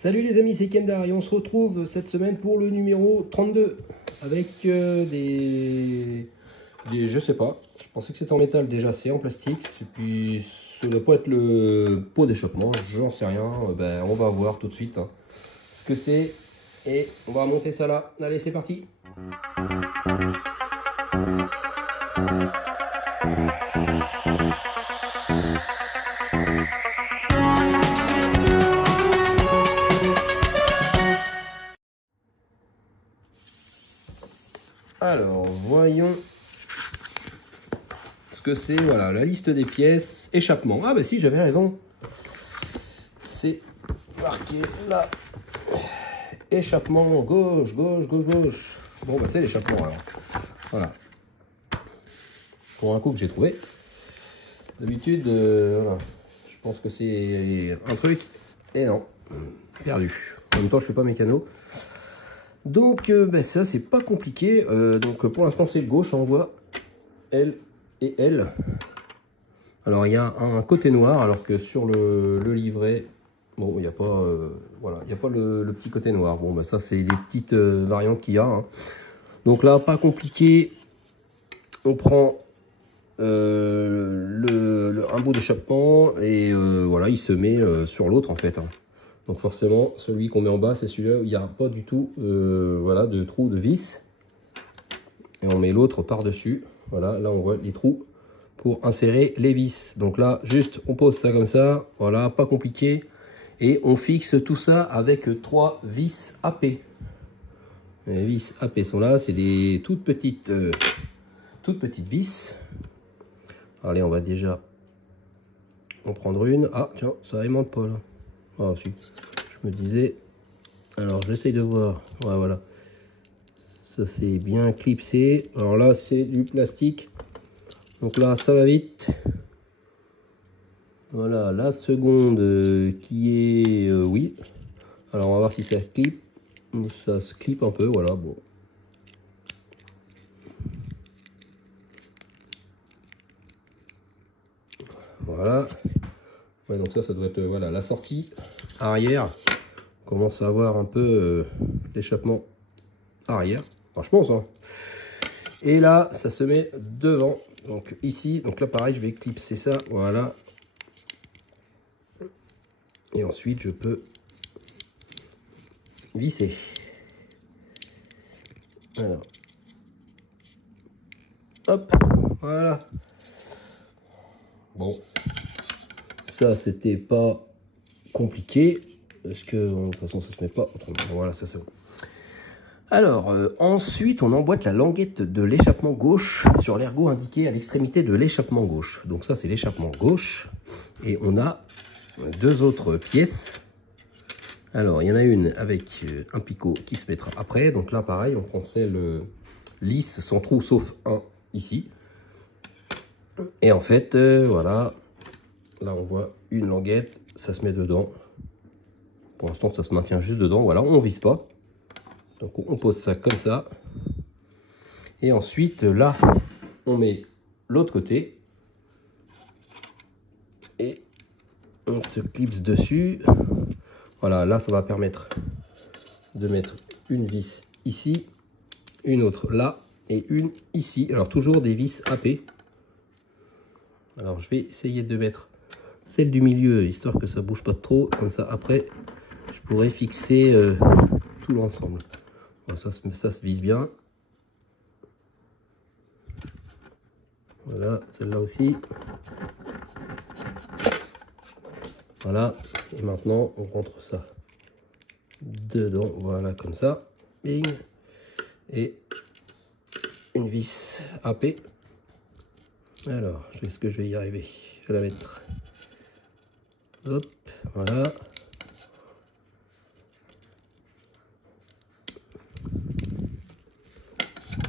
Salut les amis, c'est Kendar et on se retrouve cette semaine pour le numéro 32 avec je sais pas, je pensais que c'était en métal, déjà c'est en plastique, et puis ça doit pas être le pot d'échappement, j'en sais rien, ben, on va voir tout de suite hein, ce que c'est et on va monter ça là. Allez, c'est parti. Alors, voyons ce que c'est. Voilà, la liste des pièces. Échappement. Ah bah si, j'avais raison. C'est marqué là. Échappement gauche, gauche, gauche, gauche. Bon, bah c'est l'échappement alors. Voilà. Pour un coup que j'ai trouvé. D'habitude, voilà. Je pense que c'est un truc. Et non, perdu. En même temps, je suis pas mécano. Donc ben ça c'est pas compliqué, donc pour l'instant c'est le gauche, on voit L et L. Alors il y a un côté noir alors que sur le livret, bon il n'y a pas, voilà, il n'y a pas le petit côté noir. Bon ben ça c'est les petites variantes qu'il y a. Hein. Donc là pas compliqué, on prend un bout d'échappement et voilà il se met sur l'autre en fait. Hein. Donc forcément, celui qu'on met en bas, c'est celui-là où il n'y a pas du tout voilà, de trou de vis. Et on met l'autre par-dessus. Voilà, là on voit les trous pour insérer les vis. Donc là, juste on pose ça comme ça. Voilà, pas compliqué. Et on fixe tout ça avec 3 vis AP. Les vis AP sont là, c'est des toutes petites vis. Allez, on va déjà en prendre une. Ah, tiens, ça aimante pas là. Ah si, je me disais, alors j'essaye de voir, ouais, voilà, ça c'est bien clipsé, alors là c'est du plastique, donc là ça va vite, voilà, la seconde qui est, oui, alors on va voir si ça clip, ça se clip un peu, voilà, bon. Voilà, ouais, donc ça doit être, voilà, la sortie arrière. On commence à avoir un peu l'échappement arrière, enfin je pense hein. Et là ça se met devant, donc ici, donc là pareil je vais clipser ça, voilà, et ensuite je peux visser. Alors hop, voilà, bon ça c'était pas compliqué parce que bon, de toute façon ça se met pas autrement. Voilà, ça c'est bon. Alors, ensuite, on emboîte la languette de l'échappement gauche sur l'ergot indiqué à l'extrémité de l'échappement gauche. Donc ça, c'est l'échappement gauche. Et on a deux autres pièces. Alors, il y en a une avec un picot qui se mettra après. Donc là, pareil, on prend celle lisse, sans trou, sauf un ici. Et en fait, voilà. Là, on voit une languette, ça se met dedans. Pour l'instant, ça se maintient juste dedans. Voilà, on ne vise pas. Donc on pose ça comme ça. Et ensuite là, on met l'autre côté. Et on se clipse dessus. Voilà, là ça va permettre de mettre une vis ici, une autre là et une ici. Alors toujours des vis AP. Alors je vais essayer de mettre celle du milieu, histoire que ça bouge pas trop. Comme ça après, je pourrais fixer tout l'ensemble. Ça se vise bien. Voilà, celle-là aussi. Voilà, et maintenant on rentre ça dedans, voilà, comme ça. Bing. Et une vis AP. Alors, est-ce que je vais y arriver? Je vais la mettre. Hop, voilà.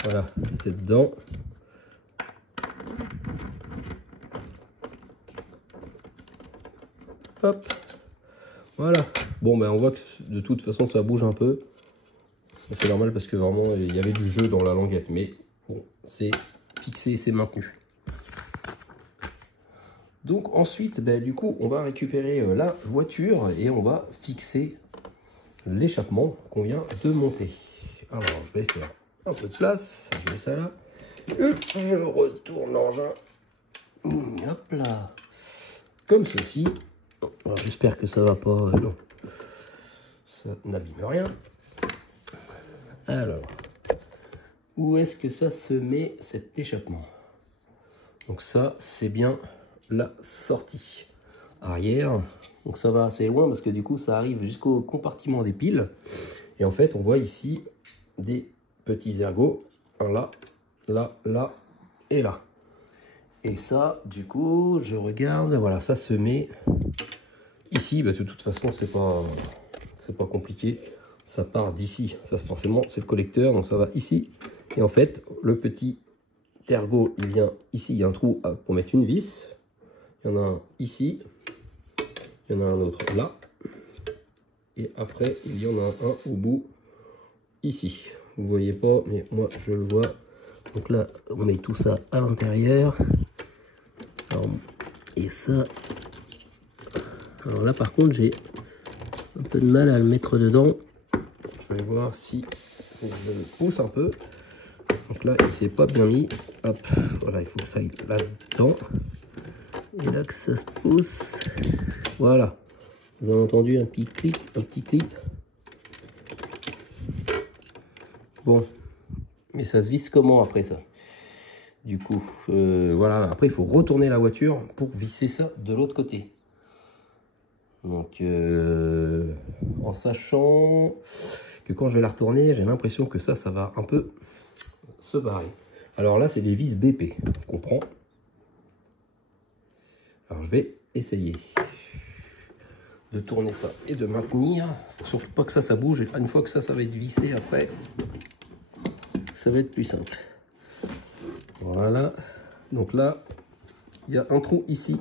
Voilà, c'est dedans. Hop, voilà. Bon, ben on voit que de toute façon ça bouge un peu. C'est normal parce que vraiment il y avait du jeu dans la languette. Mais bon, c'est fixé, c'est maintenu. Donc ensuite, ben, du coup, on va récupérer la voiture et on va fixer l'échappement qu'on vient de monter. Alors, je vais faire un peu de place. Je mets ça là. Je retourne l'engin. Hop là. Comme ceci. J'espère que ça va pas... non. Ça n'abîme rien. Alors, où est-ce que ça se met cet échappement? Donc ça, c'est bien la sortie arrière. Donc ça va assez loin parce que du coup, ça arrive jusqu'au compartiment des piles. Et en fait, on voit ici des petits ergots. Un là, là, là et là. Et ça, du coup, je regarde. Voilà, ça se met ici. Bah, de toute façon, c'est pas compliqué. Ça part d'ici. Ça, forcément, c'est le collecteur. Donc ça va ici. Et en fait, le petit ergot, il vient ici. Il y a un trou pour mettre une vis. Il y en a un ici. Il y en a un autre là. Et après, il y en a un au bout ici. Vous ne voyez pas, mais moi, je le vois. Donc là, on met tout ça à l'intérieur. Et ça... Alors là, par contre, j'ai un peu de mal à le mettre dedans. Je vais voir si je le pousse un peu. Donc là, il s'est pas bien mis. Hop, voilà, il faut que ça aille là-dedans. Et là que ça se pousse. Voilà. Vous avez entendu un petit clic, un petit clip. Bon. Mais ça se visse comment après ça? Du coup, voilà. Après, il faut retourner la voiture pour visser ça de l'autre côté. Donc, en sachant que quand je vais la retourner, j'ai l'impression que ça va un peu se barrer. Alors là, c'est des vis BP, on comprend. Alors, je vais essayer de tourner ça et de maintenir. Surtout pas que ça bouge. Et une fois que ça va être vissé, après, ça va être plus simple. Voilà. Donc là, il y a un trou ici.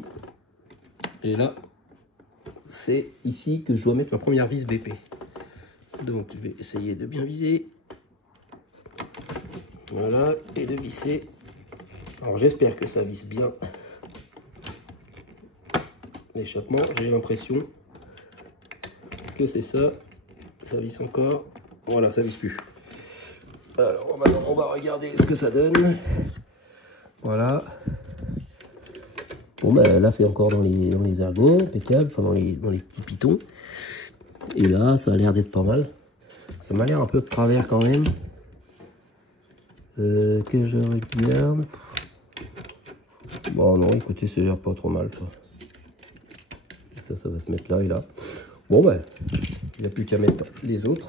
Et là, c'est ici que je dois mettre ma première vis BP. Donc je vais essayer de bien viser. Voilà, et de visser. Alors j'espère que ça visse bien l'échappement. J'ai l'impression que c'est ça. Ça visse encore. Voilà, ça visse plus. Alors maintenant on va regarder ce que ça donne. Voilà. Bon bah là c'est encore dans les ergots, impeccable, enfin dans les petits pitons. Et là ça a l'air d'être pas mal. Ça m'a l'air un peu de travers quand même. Que je regarde. Bon non écoutez, c'est pas trop mal ça. Ça va se mettre là et là. Bon bah il n'y a plus qu'à mettre les autres.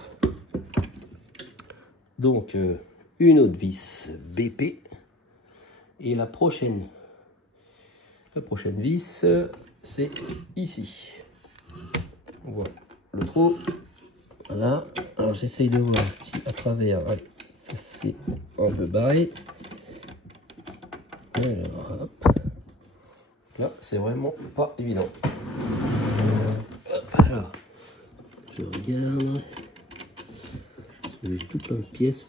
Donc une autre vis BP. Et la prochaine vis, c'est ici. On voit le trou. Voilà. Alors j'essaye de voir si à travers, allez, ça c'est un peu barré. Alors, hop. Là, c'est vraiment pas évident. Hop, alors, je regarde. J'ai tout plein de pièces.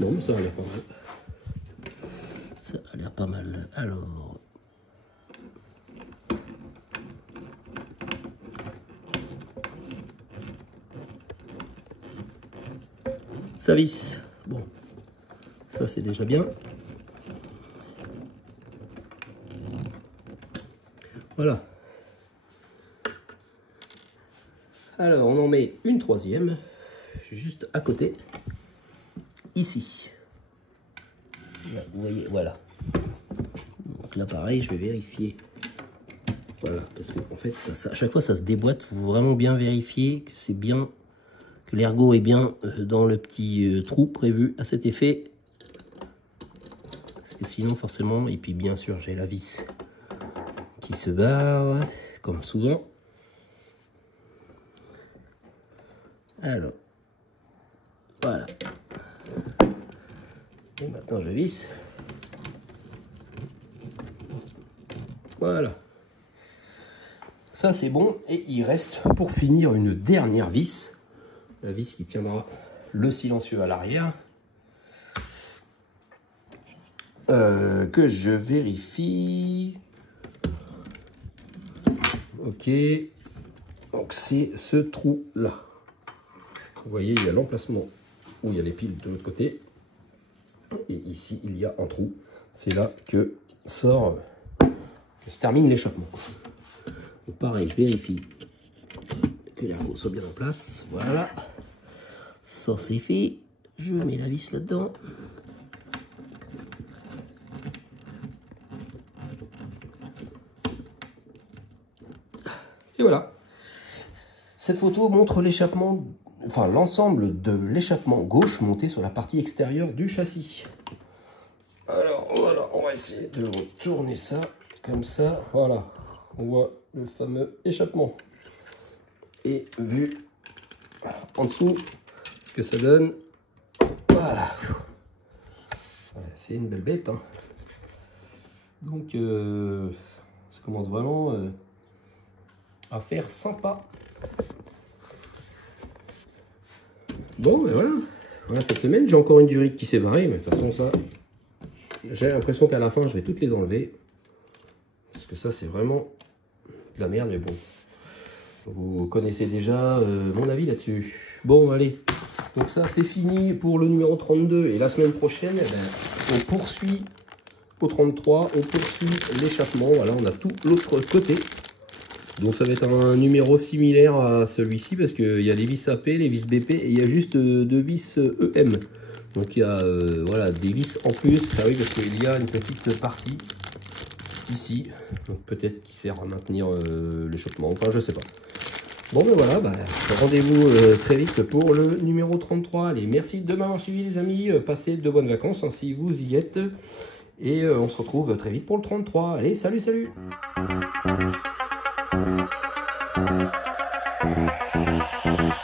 Non, mais ça a l'air pas mal. Ça a l'air pas mal. Alors... ça visse. Bon, ça c'est déjà bien. Voilà. Alors on en met une troisième, juste à côté, ici. Là, vous voyez, voilà. Donc là pareil, je vais vérifier. Voilà, parce que en fait, ça, à chaque fois ça se déboîte. Il faut vraiment bien vérifier que c'est bien, que l'ergot est bien dans le petit trou prévu à cet effet. Parce que sinon forcément, et puis bien sûr j'ai la vis qui se barre, comme souvent. Alors, voilà. Et maintenant je visse. Voilà. Ça c'est bon. Et il reste pour finir une dernière vis. La vis qui tiendra le silencieux à l'arrière. Que je vérifie. Ok. Donc c'est ce trou là. Vous voyez, il y a l'emplacement où il y a les piles de l'autre côté. Et ici, il y a un trou. C'est là que se termine l'échappement. Donc pareil, je vérifie que les rameaux soient bien en place. Voilà. Ça c'est fait. Je mets la vis là-dedans. Et voilà. Cette photo montre l'échappement, enfin l'ensemble de l'échappement gauche monté sur la partie extérieure du châssis. Alors voilà, on va essayer de retourner ça comme ça. Voilà, on voit le fameux échappement. Et vu en dessous ce que ça donne, voilà. C'est une belle bête, hein. Donc ça commence vraiment à faire sympa. Bon, ben voilà. Voilà, cette semaine, j'ai encore une durite qui s'est barrée, mais de toute façon, ça, j'ai l'impression qu'à la fin, je vais toutes les enlever. Parce que ça, c'est vraiment de la merde, mais bon. Vous connaissez déjà mon avis là-dessus. Bon, allez. Donc ça, c'est fini pour le numéro 32. Et la semaine prochaine, eh ben, on poursuit au 33. On poursuit l'échappement. Voilà, on a tout l'autre côté. Donc ça va être un numéro similaire à celui-ci parce qu'il y a les vis AP, les vis BP et il y a juste deux vis EM. Donc il y a voilà, des vis en plus. Ah oui, parce qu'il y a une petite partie ici. Donc peut-être qui sert à maintenir l'échappement. Enfin, je sais pas. Bon ben voilà, rendez-vous très vite pour le numéro 33. Allez, merci de m'avoir suivi les amis. Passez de bonnes vacances hein, si vous y êtes. Et on se retrouve très vite pour le 33. Allez, salut, salut! Thank you.